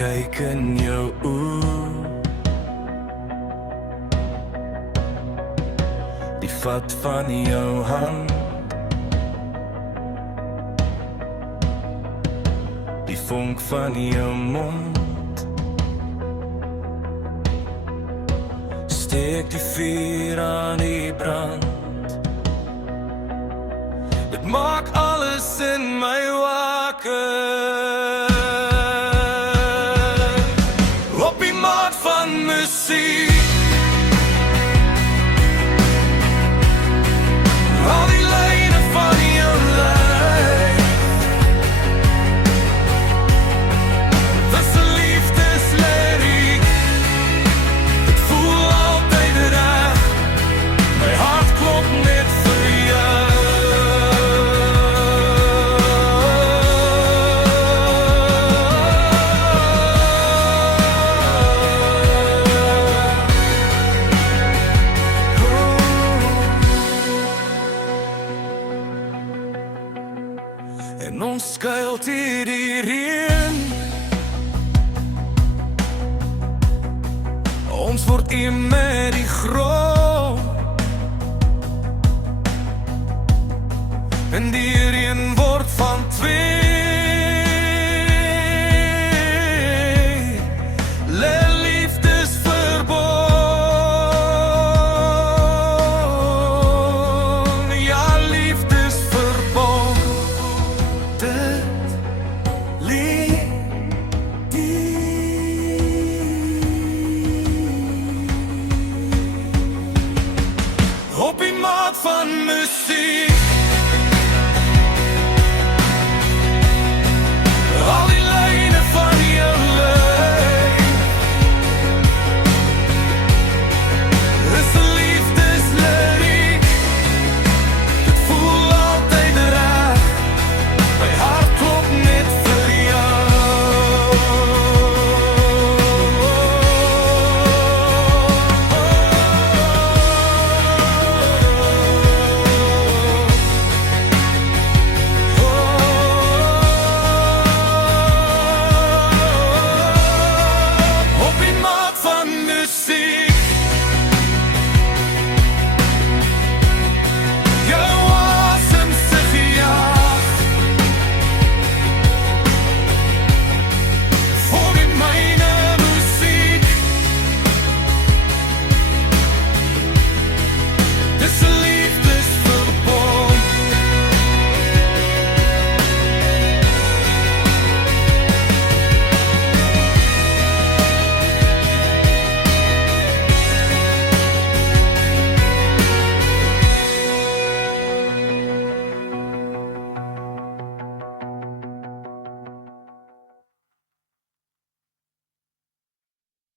kyk in jou oë, die vat van jou hand, die vonk van jou mond, steek die vuur aan die brand. Dit maak alles in my wakker. Op die maat van musiek, al die lyne van jou lyf, dis 'n liefdeslyriek. Dit voel altyd reg, my hart klop net vir jou. En ons skuilt hier die reën, ons word een met die grond, en die reën word van twee.